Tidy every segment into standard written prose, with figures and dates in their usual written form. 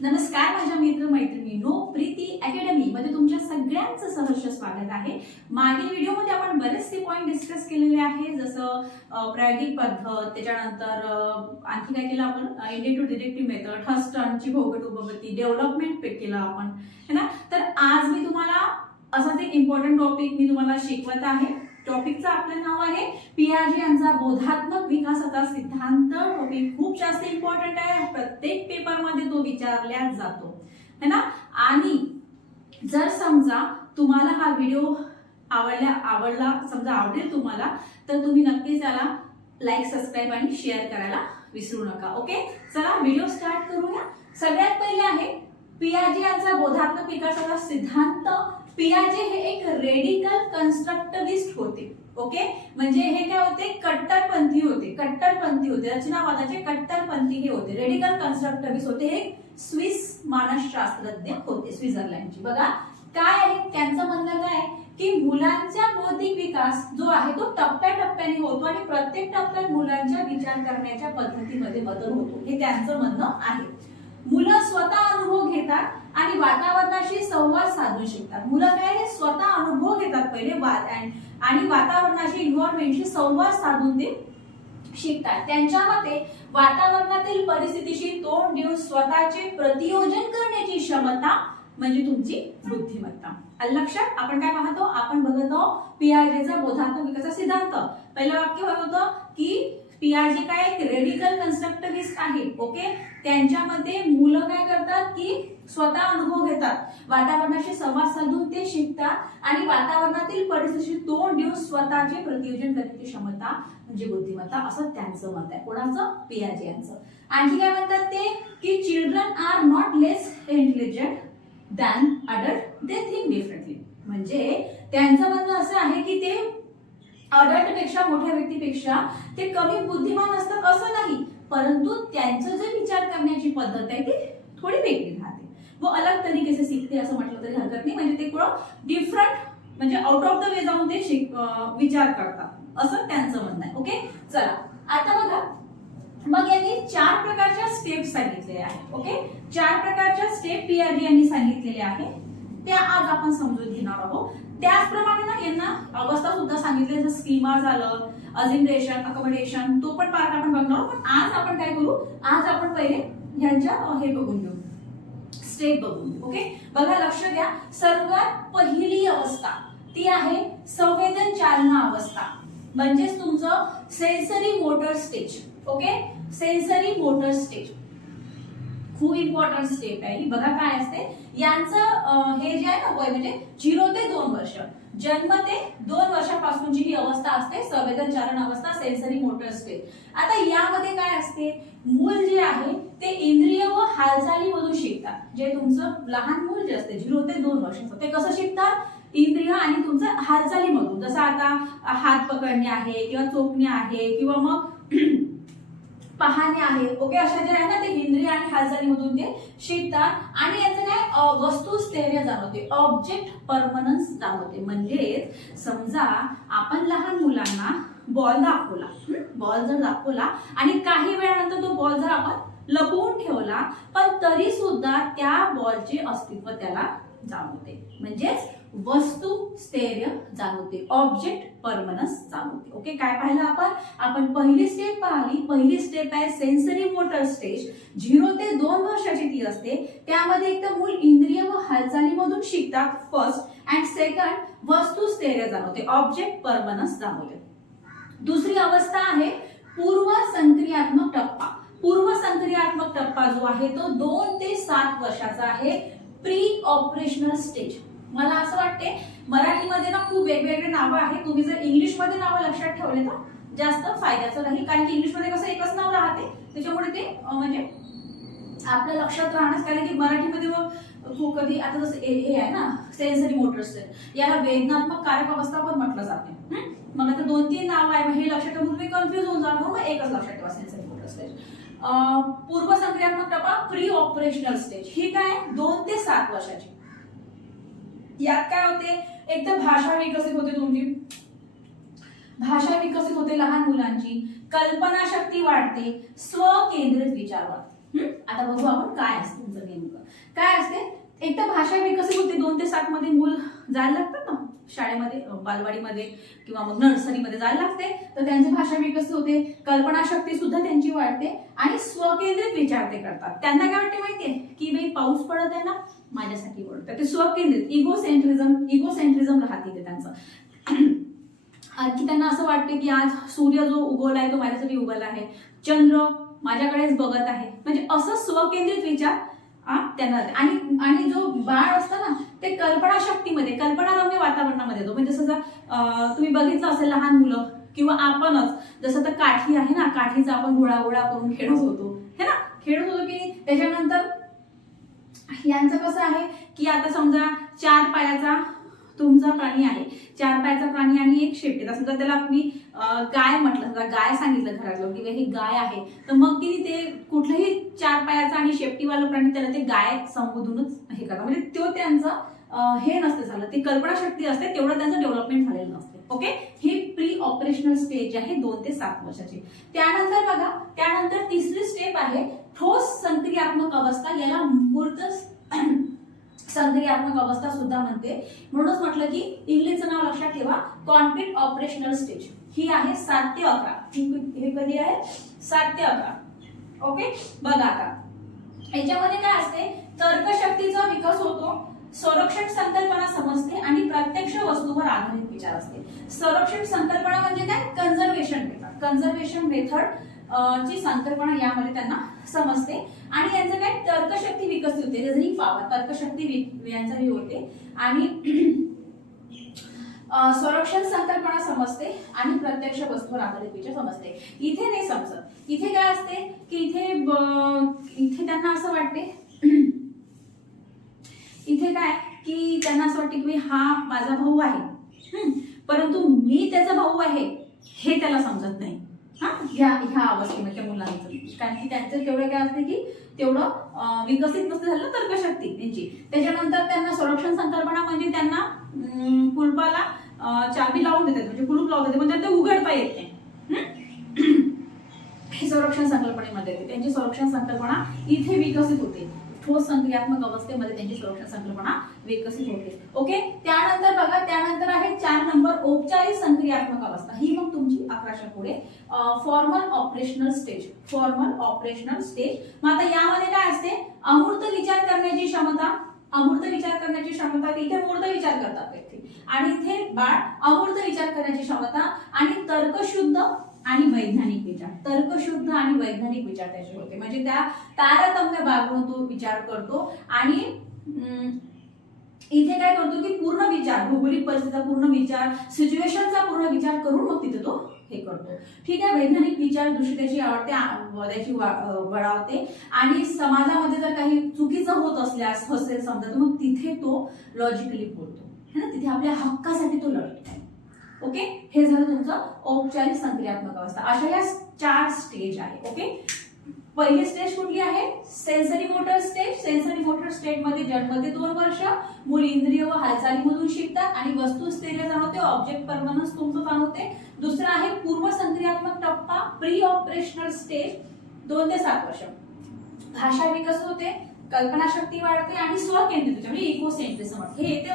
नमस्कार माझ्या मित्र मैत्रिणींनो, प्रीती अकॅडमी मध्ये तुमच्या सगळ्यांचं सहर्ष स्वागत आहे। मागील व्हिडिओमध्ये आपण बरेचसे पॉइंट डिस्कस केलेले आहे, जसं प्रायोगिक पद्धत, त्याच्यानंतर आणखी काय केलं आपण, इंडिरेक्ट टू डिरेक्टिव्ह मेथड, हस्टनची भौगट उपपत्ती, डेव्हलपमेंट केलं आपण, है ना। तर आज मी तुम्हाला असाच एक इम्पॉर्टंट टॉपिक मी तुम्हाला शिकवत आहे। टॉपिकचं आपलं नाव आहे पियाजे यांचा बोधात्मक विकासाचा सिद्धांत। टॉपिक खूप जास्त इम्पॉर्टंट आहे, प्रत्येक पेपर मध्ये तो विचारला जातो, है ना। आणि जर समजा तुम्हाला हा व्हिडिओ आवडला समजा आवडेल तुम्हाला, तर तुम्ही नक्कीच त्याला लाईक, सबस्क्राइब आणि शेअर करायला विसरू नका। ओके, चला व्हिडिओ स्टार्ट करूया। सगळ्यात पहिले आहे पियाजे यांचा बोधात्मक विकासाचा सिद्धांत। पियाजे हे एक रेडिकल कन्स्ट्रक्टिव्हिस्ट होते। ओके, म्हणजे हे काय होते, कट्टरपंथी होते, रचनावादाचे कट्टरपंथी हे होते, रेडिकल कन्स्ट्रक्टिव्हिस्ट होते। हे स्विस मानसशास्त्रज्ञ होते, स्वित्झर्लंडचे। बघा काय आहे त्यांचं म्हणणं, काय की मुलांचा बौद्धिक विकास जो आहे तो टप्प्याटप्प्याने होतो आणि प्रत्येक टप्प्यात मुलांच्या विचार करण्याच्या पद्धतीमध्ये बदल होतो, हे त्यांचं म्हणणं आहे। मुलं स्वतः अनुभव घेतात आणि वातावरणाशी संवाद साधून शिकतात। मुलं काय स्वतः अनुभव घेतात पहिले आणि वातावरणाशी एन्व्हायरमेंटशी संवाद साधून ते शिकतात। त्यांच्या मते वातावरणातील परिस्थितीशी तोंड देऊन स्वतःचे प्रतियोजन करण्याची क्षमता म्हणजे तुमची बुद्धिमत्ता। लक्षात आपण काय पाहतो, आपण बघत आहोत पियाजेचा बोधात्मक विकासाचा सिद्धांत। पहिलं वाक्य होतं की पियाजे काय एक रेडिकल कन्स्ट्रक्टिव्हिस्ट आहे। ओके, त्यांच्यामध्ये मुलं काय करतात की स्वतः अनुभव घेतात, वातावरणाशी संवाद साधून ते शिकतात आणि वातावरणातील परिस्थितीशी तोंड देऊन स्वतःचे प्रतियोजन करण्याची क्षमता म्हणजे बुद्धिमत्ता, असं त्यांचं मत आहे। कोणाचं? पियाजे यांचं। आणखी काय म्हणतात ते की children are not less intelligent than adult, they think differently. म्हणजे त्यांचं म्हणणं असं आहे की ते अडल्ट पेक्षा, मोठ्या व्यक्तीपेक्षा ते कमी बुद्धिमान असतात असं नाही, परंतु त्यांचं जे विचार करण्याची पद्धत आहे ती थोडी वेगळी राहते, वो अलग तरीके से सीखते असं म्हटलं तरी हरकत नाही। म्हणजे ते थोडं डिफरंट, म्हणजे आउट ऑफ द वे जाऊन ते विचार करतात असं त्यांचं म्हणणं आहे। ओके, चला आता बघा, मग यांनी 4 प्रकारच्या स्टेप सांगितलेल्या आहेत। ओके, 4 प्रकारच्या स्टेप पियाजे यांनी सांगितलेल्या आहेत, त्या आज आपण समजून घेणार आहोत। त्याचप्रमाणे ना यांना अवस्था सुद्धा सांगितले, जसं स्कीमा झालं, अजिमरेशन, अकोमोडेशन, तो पण पार्ट आपण बघणार आहोत। पण आज आपण काय करू, आज आपण पहिले ह्यांच्या हे बघून घेऊ, स्टेप बघून घेऊ। ओके, बघा लक्ष द्या, सर्वात पहिली अवस्था ती आहे संवेदन चालना अवस्था, म्हणजेच तुमचं sensory motor stage. Okay, sensory motor stage खूप इम्पॉर्टंट स्टेप आहे ही। बघा काय असते यांचं, हे जे आहे ना वय, म्हणजे 0 ते 2 वर्ष, जन्म ते 2 वर्षापासूनची ही अवस्था असते संवेदन चालन अवस्था, सेन्सरी मोटर स्टेज। आता यामध्ये काय असते, मूल जे आहे ते इंद्रिय व हालचालीमधून शिकतात। जे तुमचं लहान मूल जे असते 0 ते 2 वर्षाचं, ते कसं शिकतात, इंद्रिय आणि तुमच्या हालचालीमधून, जसं आता हात पकडणे आहे किंवा चोखणे आहे किंवा मग पाहणे आहे। ओके, अशा जे आहे ना ते इंद्रिय आणि हालचालीमधून ते शिकतात आणि याचं काय वस्तू स्थैर्य जाणवते, ऑब्जेक्ट परमनन्स जाणवते। म्हणजे समजा आपण लहान मुलांना बॉल जर दाखवला आणि काही वेळानंतर तो बॉल जर आपण लपवून ठेवला, पण तरी सुद्धा त्या बॉलचे अस्तित्व त्याला जाणवते, म्हणजेच वस्तू स्थैर्य जाणवते, ऑब्जेक्ट परमनन्स जाणवते। ओके, काय पाहिलं आपण पहिली स्टेप पाहिली। पहिली स्टेप आहे सेन्सरी मोटर स्टेज, 0 ते 2 वर्षाची ती असते। त्यामध्ये एक तर मूल इंद्रिय व हालचालीमधून शिकतात फर्स्ट, अँड सेकंड वस्तू स्थैर्य जाणवते, ऑब्जेक्ट परमनन्स जाणवते। दुसरी अवस्था आहे पूर्व संक्रियात्मक टप्पा। पूर्व संक्रियात्मक टप्पा जो आहे तो 2 ते 7 वर्षाचा आहे, प्री ऑपरेशनल स्टेज। मला असं वाटते मराठीमध्ये ना खूप वेगवेगळे नावं आहेत, तुम्ही जर इंग्लिश मध्ये नावं लक्षात ठेवले तर जास्त फायद्याचं राहील, कारण की इंग्लिश मध्ये कसं एकच नाव राहते, त्याच्यामुळे ते म्हणजे आपल्या लक्षात राहण्यास, कारण की मराठीमध्ये मग कधी आता जसं हे आहे ना सेन्सरी मोटर स्टेज, याला वेदनात्मक कारक अवस्था पण म्हटलं जाते। मग आता 2-3 नाव आहे, हे लक्षात ठेवून तुम्ही कन्फ्युज होऊन जाणार, मग एकच लक्षात ठेवा सेन्सरी मोटर स्टेज। पूर्व संक्रियात्मक टप्पा प्री ऑपरेशनल स्टेज, ही काय 2 ते 7 वर्षाची। यात काय होते, एक तर भाषा विकसित होते, तुमची भाषा विकसित होते लहान मुलांची, कल्पनाशक्ती वाढते, स्वकेंद्रित विचार वाढते। आता बघू आपण काय असते तुमचं नेमकं काय असते. एक तर भाषा विकसित होते 2 ते 7 मध्ये मूल जायला लागतात ना शाळेमध्ये, बालवाडीमध्ये किंवा मग नर्सरीमध्ये जायला लागते, तर त्यांची भाषा विकसित होते, कल्पनाशक्ती सुद्धा त्यांची वाढते आणि स्वकेंद्रित विचार ते करतात. त्यांना काय वाटते माहितीये की बाई पाऊस पडत आहे ना माझ्यासाठी पडत, ते स्वकेंद्रित इगोसेंट्रिझम राहते ते त्यांचं. आणखी त्यांना असं वाटते की आज सूर्य जो उगवला आहे तो माझ्यासाठी उगवला आहे, चंद्र माझ्याकडेच बघत आहे, म्हणजे असं स्वकेंद्रित विचार त्यांना. आणि जो बाळ असतं ना ते कल्पनाशक्तीमध्ये, कल्पनारम्य वातावरणामध्ये येतो. म्हणजे जसं तुम्ही बघितलं असेल लहान मुलं किंवा आपणच, जसं तर काठी आहे ना, काठीचा आपण गोळा गोळा करून खेळत होतो है ना, खेळत होतो की. त्याच्यानंतर यांचं कसं आहे की आता समजा 4 पायाचा तुमचा प्राणी आहे, 4 पायाचा प्राणी आणि एक शेपटीचा, समजा त्याला मी गाय म्हटलं, गाय सांगितलं घरातलं की हे गाय आहे, तर मग की ते कुठलंही 4 पायाचा आणि शेपटीवाला प्राणी त्याला ते गाय संबोधूनच हे करतात. म्हणजे तो त्यांचं हे नसते झालं, ते कल्पनाशक्ती असते, तेवढं त्यांचं डेव्हलपमेंट झालेलं नसते. ओके, ही प्री ऑपरेशनल स्टेज आहे 2 ते 7 वर्षाची. त्यानंतर बघा, त्यानंतर तिसरी स्टेप आहे ठोस संक्रियात्मक अवस्था, याला मूर्त संक्रियात्मक अवस्था सुद्धा म्हणते. म्हणूनच म्हटलं की इंग्लिशचं नाव लक्षात ठेवा, कॉन्क्रीट ऑपरेशनल स्टेज. ही आहे 7 ते 11. हे कधी आहे? 7 ते 11. ओके, बघा आता याच्यामध्ये काय असते, तर्कशक्तीचा विकास होतो, संरक्षण संकल्पना समजते आणि प्रत्यक्ष वस्तूवर आधारित विचार असते. संरक्षण संकल्पना म्हणजे काय? कंझर्वेशन मेथड ची संकल्पना यामध्ये त्यांना समजते. आणि यांचं काय तर्कशक्ती विकसित होते, रिझनिंग पॉवर, तर्कशक्ती यांचाही होते. आणि संरक्षण संकल्पना समजते आणि प्रत्यक्ष वस्तूवर आधारित विचार समजते. इथे नाही समजत. इथे काय असते की इथे त्यांना असं वाटते, इथे काय की त्यांना असं वाटते की हा माझा भाऊ आहे, परंतु मी त्याचा भाऊ आहे हे त्याला समजत नाही. ह्या अवस्थेमध्ये मुलांचं, कारण की त्यांचं तेवढं काय असते की तेवढं विकसित नसते झालं तर्कशक्ती त्यांची. त्याच्यानंतर त्यांना संरक्षण संकल्पना म्हणजे त्यांना कुलपाला चाबी लावून देतात, म्हणजे कुलूप लावून देते, म्हणजे ते उघडता येत नाही. हे संरक्षण संकल्पनेमध्ये येते. त्यांची संरक्षण संकल्पना इथे विकसित होते, ठोस संक्रियात्मक अवस्थेमध्ये त्यांची संरक्षण संकल्पना विकसित होते. ओके, त्यानंतर बघा, त्यानंतर आहे 4 नंबर औपचारिक संक्रियात्मक अवस्था. ही मग तुमची 11च्या पुढे फॉर्मल ऑपरेशनल स्टेज. मग आता यामध्ये काय असते, अमूर्त विचार करण्याची क्षमता, इथे मूर्त विचार करतात व्यक्ती, आणि इथे बाळ अमूर्त विचार करण्याची क्षमता आणि तर्कशुद्ध आणि वैज्ञानिक विचार त्याचे होते. म्हणजे त्या तारतम्य बाळगून तो विचार करतो. आणि इथे काय करतो की पूर्ण विचार, भौगोलिक परिस्थितीचा पूर्ण विचार, सिच्युएशनचा पूर्ण विचार करून मग तिथे तो हे करतो. ठीक आहे, वैज्ञानिक विचार दृष्टी त्याची आवडते, बळावते. आणि समाजामध्ये जर काही चुकीचं होत असेल समजा, तर मग तिथे तो लॉजिकली बोलतो है ना, तिथे आपल्या हक्कासाठी तो लढतो. ओके, हे झालं तुमचं औपचारिक संक्रियात्मक अवस्था. अशा या 4 स्टेज आहे. ओके, पहिली स्टेज कुठली आहे? सेन्सरी मोटर स्टेज मध्ये जन्मते 2 वर्ष मूल इंद्रिय व हालचालीमधून शिकतात आणि वस्तू स्थैर्य जाणवते, ऑब्जेक्ट परमनन्स तुमचं जाणवते. दुसरा आहे पूर्व संक्रियात्मक टप्पा, प्री ऑपरेशनल स्टेज 2 ते 7 वर्ष. भाषा विकसित होते, कल्पनाशक्ती वाढते आणि स्वकेंद्रित म्हणजे इगोसेंट्रिझम हे येते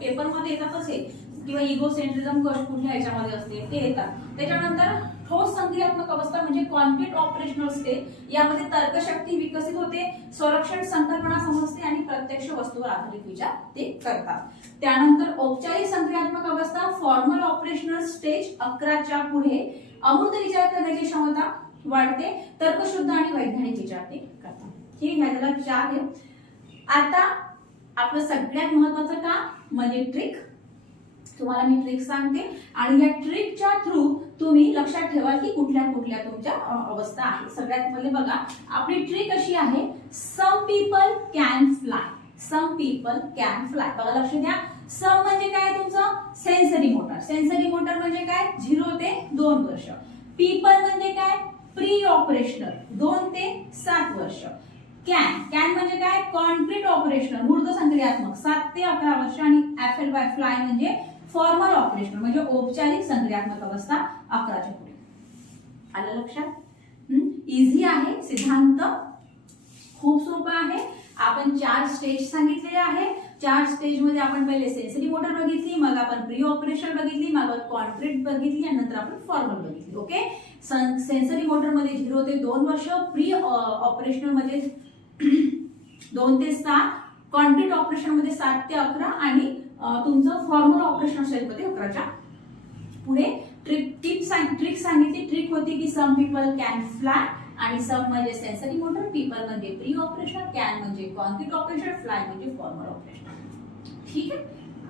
पेपरमध्ये येतातच हे, किंवा इगोसेंट्रिझम कुठल्या याच्यामध्ये असते ते येतात. त्याच्यानंतर ठोस संक्रियात्मक अवस्था म्हणजे कॉन्क्रीट ऑपरेशनल स्टेज, यामध्ये तर्कशक्ती विकसित होते, संरक्षण संकल्पना समजते आणि प्रत्यक्ष वस्तूवर आधारित विचार ते करतात. त्यानंतर औपचारिक संक्रियात्मक अवस्था फॉर्मल ऑपरेशनल स्टेज 11च्या पुढे अमूर्त विचार करण्याची क्षमता वाढते, तर्कशुद्ध आणि वैज्ञानिक विचार ते करतात. हे ह्याला 4 आहे. आता आपलं सगळ्यात महत्वाचं काम म्हणजे ट्रिक. तुम्हाला मी ट्रिक सांगते आणि या ट्रिकच्या थ्रू तुम्ही लक्षात ठेवा की कुठल्या तुमच्या अवस्था आहे. सगळ्यात पहिले बघा, आपली ट्रिक अशी आहे, सम पीपल कॅन फ्लाय. बघा, लक्ष द्या. सम म्हणजे काय तुमचं सेन्सरी मोटर म्हणजे काय 0 ते 2 वर्ष. पीपल म्हणजे काय प्री ऑपरेशनल 2 ते 7 वर्ष. कॅन म्हणजे काय कॉन्क्रीट ऑपरेशनल मूर्त संक्रियात्मक 7 ते 11 वर्ष. आणि फ्लाय म्हणजे फॉर्मल ऑपरेशनल म्हणजे औपचारिक संक्रियात्मक अवस्था 11च्या पुढे. आलं लक्षात? इझी आहे सिद्धांत. खूप सोपं आहे. आपण 4 स्टेज सांगितलेले आहे. 4 स्टेज मध्ये आपण पहिले सेन्सरी मोटर बघितली, मग आपण प्री ऑपरेशन बघितली, मग कॉन्क्रीट बघितली आणि नंतर आपण फॉर्मल बघितली. ओके, सेन्सरी मोटर मध्ये 0 ते 2 वर्ष, प्री ऑपरेशनल मध्ये 2 ते 7, कॉन्क्रीट ऑपरेशन मध्ये 7 ते 11 आणि तुमचं फॉर्मल ऑपरेशन स्टेज मध्ये 11च्या पुढे. ट्रिक सांगितली. ट्रिक होती की सम पीपल कॅन फ्लाय आणि सम म्हणजे सेन्सरी मोटर, पीपल म्हणजे प्री ऑपरेशन, कॅन म्हणजे कॉन्क्रीट ऑपरेशन, फ्लाय म्हणजे फॉर्मल ऑपरेशन. ठीक आहे,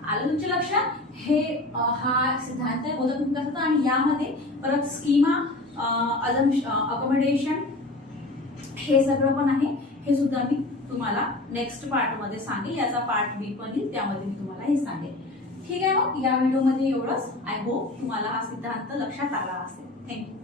आलं तुमच्या लक्षात. हे हा सिद्धांत आहे बोधक विकासाचा आणि यामध्ये परत स्कीमा, अकोमोडेशन हे सगळं पण आहे. हे सुद्धा मी तुम्हाला नेक्स्ट पार्ट मध्ये सांगेल. याचा पार्ट बी पण येईल, त्यामध्ये मी तुम्हाला हे सांगेल. ठीक आहे, मग या व्हिडिओमध्ये एवढंच. आय होप तुम्हाला हा सिद्धांत लक्षात आला असेल. थँक्यू.